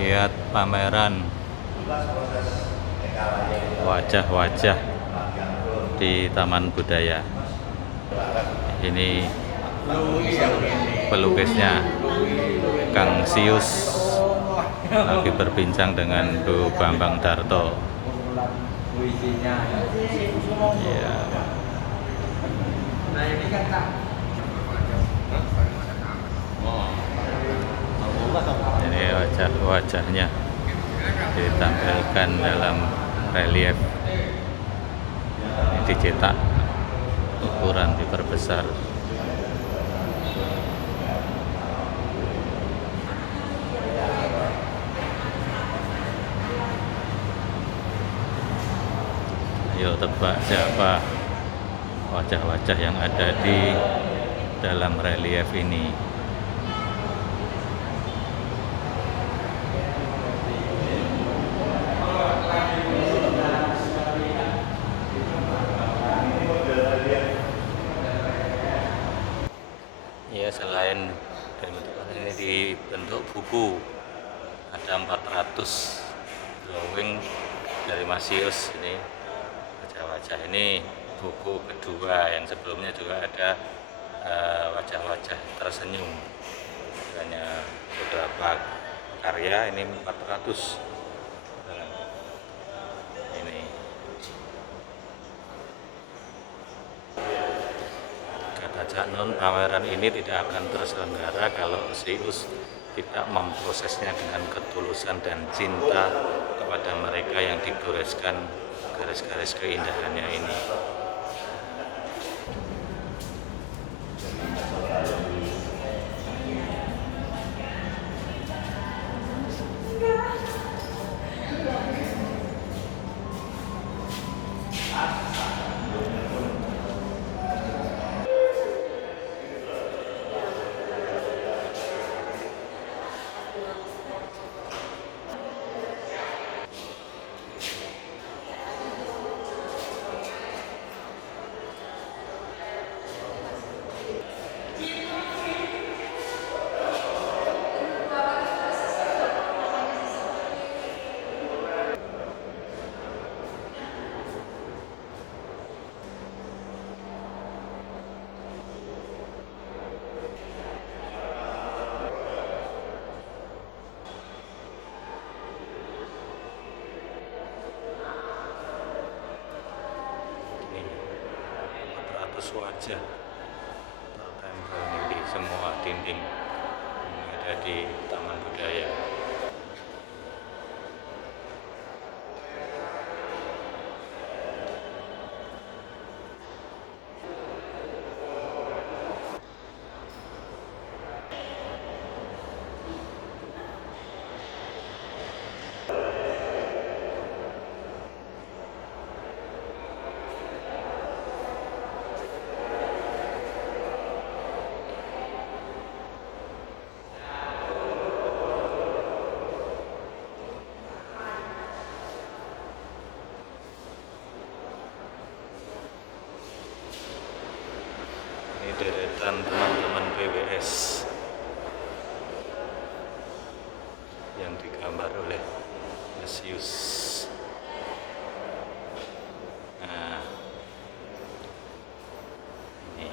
lihat pameran wajah-wajah di Taman Budaya. Ini pelukisnya Kang Sius lagi berbincang dengan Bu Bambang Darto. Ya. Ini wajah-wajahnya ditampilkan dalam relief. Ini dicetak, ukuran diperbesar. Ayo tebak siapa wajah-wajah yang ada di dalam relief ini. Ya, selain ini dibentuk buku, ada 400 drawing dari Masius. Ini wajah-wajah ini buku kedua, yang sebelumnya juga ada wajah-wajah tersenyum. Hanya beberapa karya, ini 400. Ini kata Cak Nun, pameran ini tidak akan terselenggara kalau Sius tidak memprosesnya dengan ketulusan dan cinta kepada mereka yang digoreskan garis-garis keindahannya ini. Wajah tertempel di semua dinding yang ada di Taman Budaya. Ini deretan teman-teman PWS yang digambar oleh Masius. Nah, ini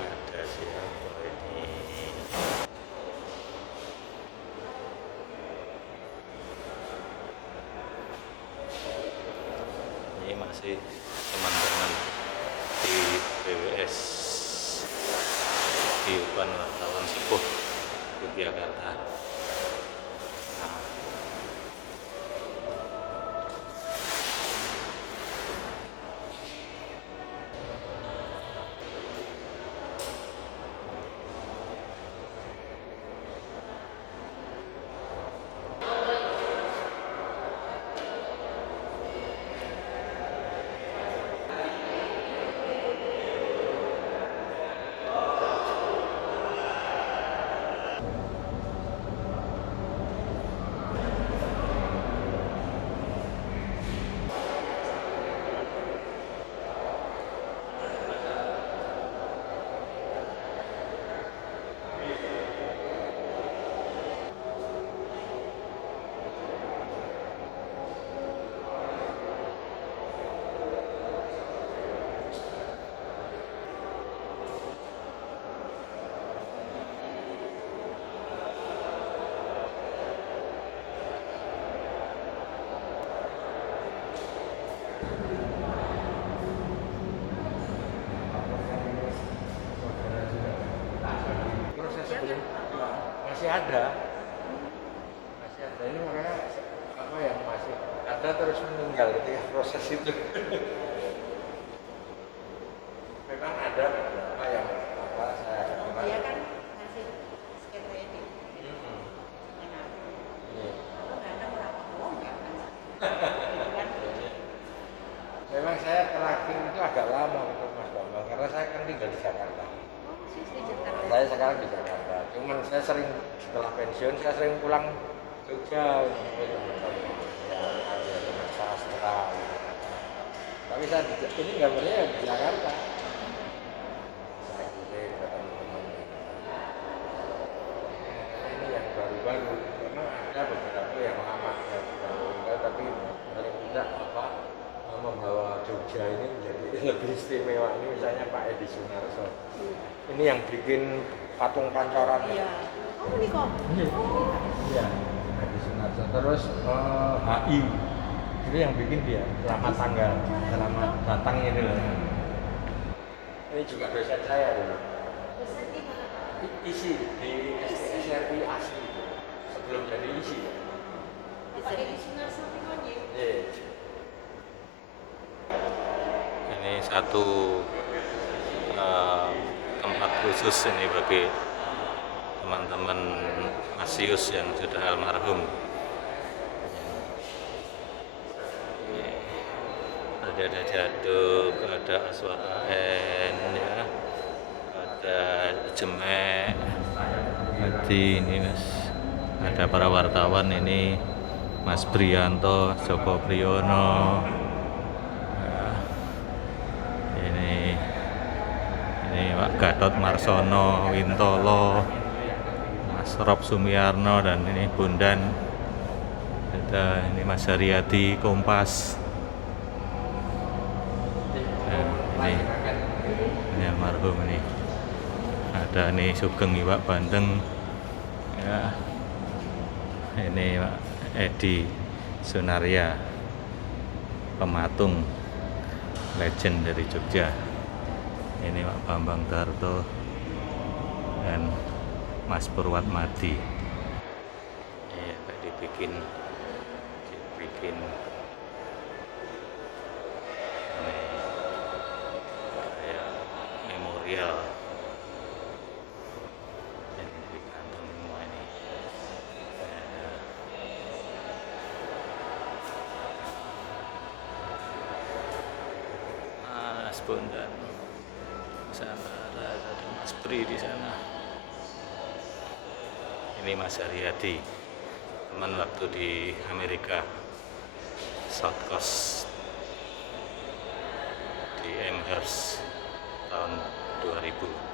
ada siapa ini? Ini masih teman-teman di PWS di Uban Wartawan Sepuh, Yogyakarta. Nah, masih ada ini, makanya apa yang masih ada terus meninggal ketika proses itu. Memang ada beberapa yang apa saya dia kan ngasih sketnya di memang saya terakhir itu agak lama untuk Mas Bambang karena saya kan tinggal di Jakarta. Saya sekarang di Jakarta, cuman saya sering setelah pensiun saya sering pulang Jogja, sastra. Tapi saya ini gambarnya di Jakarta. Saya kirim ke teman-teman. Ini yang baru-baru, memang ada beberapa yang lama yang sudah meninggal, tapi paling tidak apa membawa Jogja ini menjadi lebih istimewa. Ini misalnya Pak Edi Sunarso. Ini yang bikin patung pancoran. Iya. Oh ini kok? Iya. Edi Sunarso. Terus HI. Itu yang bikin dia. Selamat tanggal, selamat datang ini loh. Ini juga dosen saya dulu. Dosen di mana? Isi di SRI asli. Sebelum jadi isi. Pak Edi Sunarso ini. Iya. Ini satu tempat khusus ini bagi teman-teman Masius yang sudah almarhum. Ada Jaduk, ada Aswara N, ya, ada Jemek, jadi ini Mas, ada para wartawan ini Mas Brianto, Joko Priyono, ya, ini Pak Gatot Marsono, Wintolo, Mas Rob Sumiarno, dan ini Bondan, ada ini Mas Haryadi, Kompas. Ini almarhum ini. Ada nih Sugeng Iwak Bandeng. Ya. Ini Pak Edi Sunaria, pematung legend dari Jogja. Ini Pak Bambang Darto dan Mas Purwatmadi. Iya, dibikin memorial. Ini di kantong semua ini. Mas Bondan sana, ada Mas Pri di sana. Ini Mas Haryadi, teman waktu di Amerika, South Coast di Amherst tahun 2000.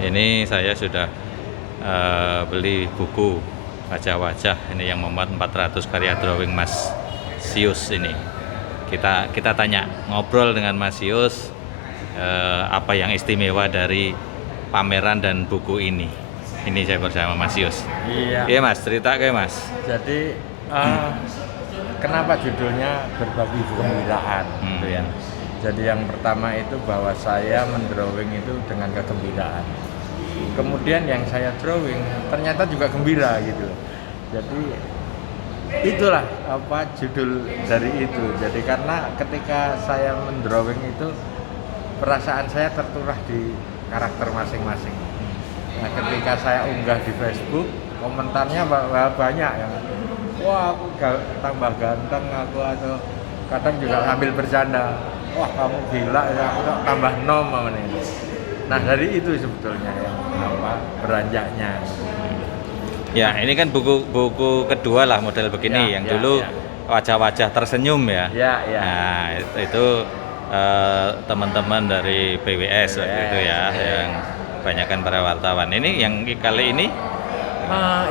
Ini saya sudah beli buku wajah-wajah ini yang memuat 400 karya drawing Mas Sius ini. Kita tanya, ngobrol dengan Mas Sius apa yang istimewa dari pameran dan buku ini. Ini saya bersama Mas Sius. Iya. Iya Mas, cerita ke Mas. Jadi kenapa judulnya berbagi kegembiraan gitu ya. Jadi yang pertama itu bahwa saya mendrawing itu dengan kegembiraan. Kemudian yang saya drawing ternyata juga gembira gitu. Jadi itulah apa judul dari itu. Jadi karena ketika saya mendrawing itu perasaan saya terturah di karakter masing-masing. Nah, ketika saya unggah di Facebook, komentarnya banyak yang wah aku tambah ganteng aku, atau kadang juga sambil bercanda, wah kamu gila ya, aku tambah nom ini. Nah dari itu sebetulnya yang beranjaknya. Ya ini kan buku kedua lah model begini, yang dulu wajah-wajah tersenyum ya. Nah itu teman-teman dari PWS waktu itu ya, yang kebanyakan para wartawan. Ini yang kali ini?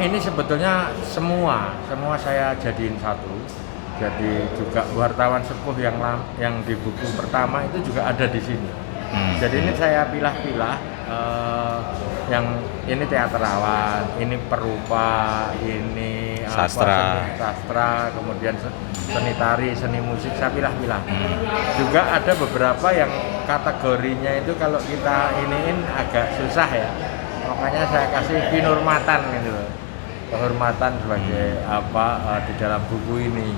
Ini sebetulnya semua saya jadiin satu. Jadi juga wartawan sepuh yang di buku pertama itu juga ada di sini. Jadi ini saya pilah-pilah, yang ini teaterawan, ini perupa, ini Sastra. seni sastra, kemudian seni tari, seni musik, saya pilah-pilah. Juga ada beberapa yang kategorinya itu kalau kita iniin agak susah ya, makanya saya kasih pinurmatan gitu loh. Kehormatan sebagai di dalam buku ini.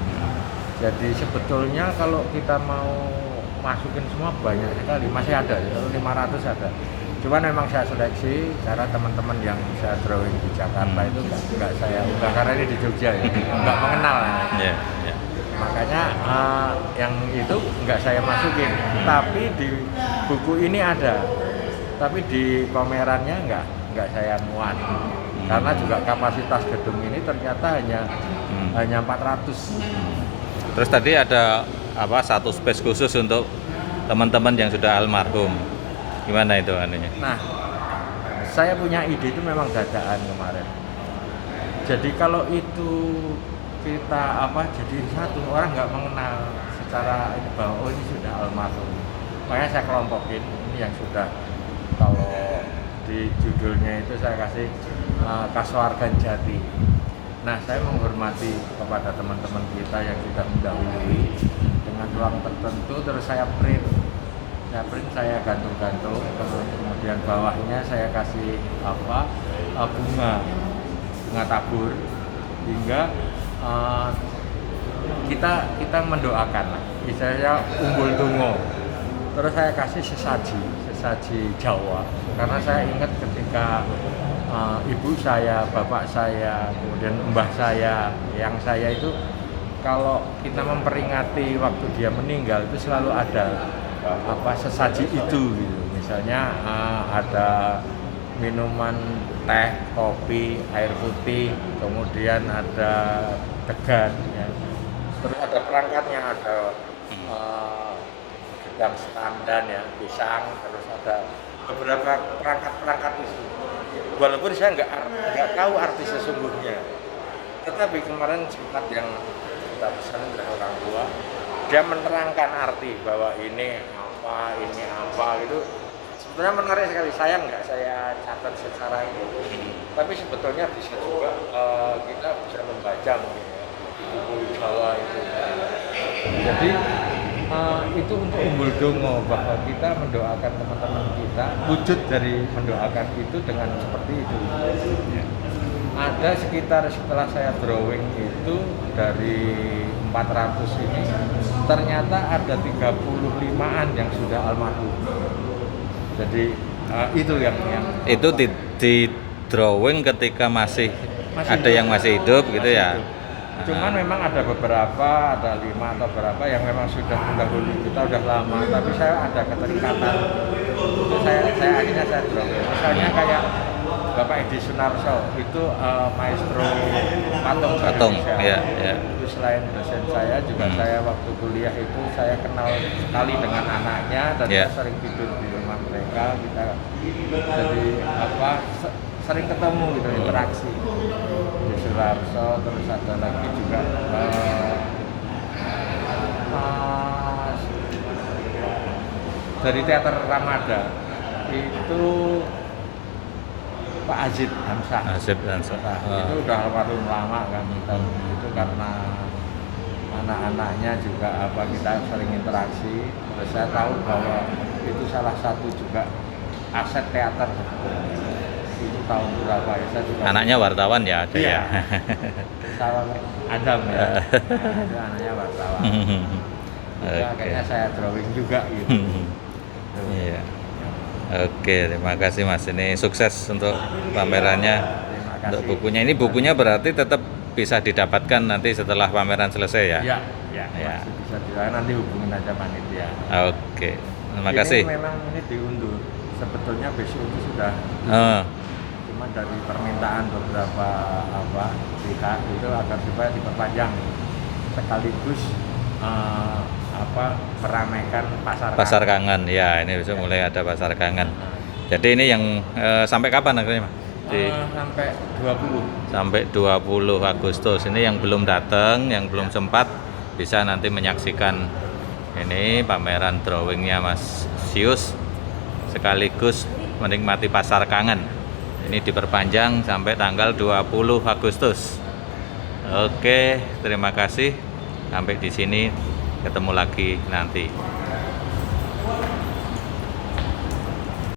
Jadi sebetulnya kalau kita mau masukin semua banyak sekali, masih ada, 500 ada. Cuman memang saya seleksi karena teman-teman yang saya drawing di Jakarta itu nggak saya unggah karena ini di Jogja ya, nggak mengenal. Yeah, yeah. Makanya yang itu nggak saya masukin. Tapi di buku ini ada, tapi di pamerannya nggak saya muat. Karena juga kapasitas gedung ini ternyata hanya 400. Terus tadi ada satu space khusus untuk teman-teman yang sudah almarhum. Gimana itu anunya? Nah, saya punya ide itu memang dadaan kemarin. Jadi kalau itu kita jadiin satu, orang nggak mengenal secara ini bahwa ini sudah almarhum. Makanya saya kelompokin ini yang sudah, kalau di judulnya itu saya kasih Kasuargan Jati. Nah, saya menghormati kepada teman-teman kita yang sudah mendahului dengan ruang tertentu, terus saya print, saya gantung-gantung, kemudian bawahnya saya kasih bunga tabur, hingga kita mendoakan lah, misalnya umbul tungo. Terus saya kasih sesaji Jawa, karena saya ingat ketika ibu saya, bapak saya, kemudian mbah saya, yang saya itu kalau kita memperingati waktu dia meninggal itu selalu ada sesaji itu gitu. Misalnya ada minuman teh, kopi, air putih, kemudian ada degan ya. Terus ada perangkatnya, ada gedang setandan ya, pisang, terus ada beberapa perangkat itu. Walaupun saya nggak tahu arti sesungguhnya, tetapi kemarin sempat yang kita pesan dari orang tua, dia menerangkan arti bahwa ini apa gitu. Sebetulnya menarik sekali. Saya catat secara itu, tapi sebetulnya bisa juga kita bisa membaca mungkin ya, buku Jawa itu. Jadi itu untuk umbul dongo, bahwa kita mendoakan teman-teman kita, wujud dari mendoakan itu dengan seperti itu. Ada sekitar, setelah saya drawing itu dari 400 ini, ternyata ada 35-an yang sudah almarhum. Jadi itu yang itu di drawing ketika masih ada hidup. yang masih hidup gitu ya. Hidup. Cuman memang ada beberapa, ada 5 atau berapa yang memang sudah mendahului kita udah lama, tapi saya ada keterikatan. Itu saya akhirnya saya drawing. Misalnya kayak Bapak Edi Sunarso, itu maestro patung ya. Itu selain dosen saya, juga saya waktu kuliah itu saya kenal sekali dengan anaknya, dan saya sering tidur di rumah mereka. Kita jadi sering ketemu gitu, interaksi. Edi Sunarso, terus ada lagi juga dari teater Ramada itu Pak Azid Hamzah. Itu udah almarhum lama kan, itu karena anak-anaknya juga kita sering interaksi. Terus saya tahu bahwa itu salah satu juga aset teater sebetulnya. Itu tahun berapa ya, saya juga Anaknya wartawan ya ada ya. Salah Adam ya. Itu anaknya wartawan. Akhirnya saya drawing juga gitu. Iya. Oke, terima kasih Mas. Ini sukses untuk pamerannya, untuk bukunya. Ini bukunya berarti tetap bisa didapatkan nanti setelah pameran selesai ya? Iya. Ya. Masih bisa dilihat, nanti hubungin aja panitia. Oke, terima kasih. Ini memang ini diundur. Sebetulnya besok itu sudah. Cuma dari permintaan beberapa pihak itu agar supaya diperpanjang, sekaligus meramaikan pasar kangen ya. Ini besok mulai ada pasar kangen. Jadi ini yang sampai kapan akhirnya Mas? Sampai 20. Sampai 20 Agustus. Ini yang belum datang, yang belum sempat, bisa nanti menyaksikan ini pameran drawingnya Mas Sius sekaligus menikmati pasar kangen. Ini diperpanjang sampai tanggal 20 Agustus. Oke, terima kasih. Sampai di sini, ketemu lagi nanti.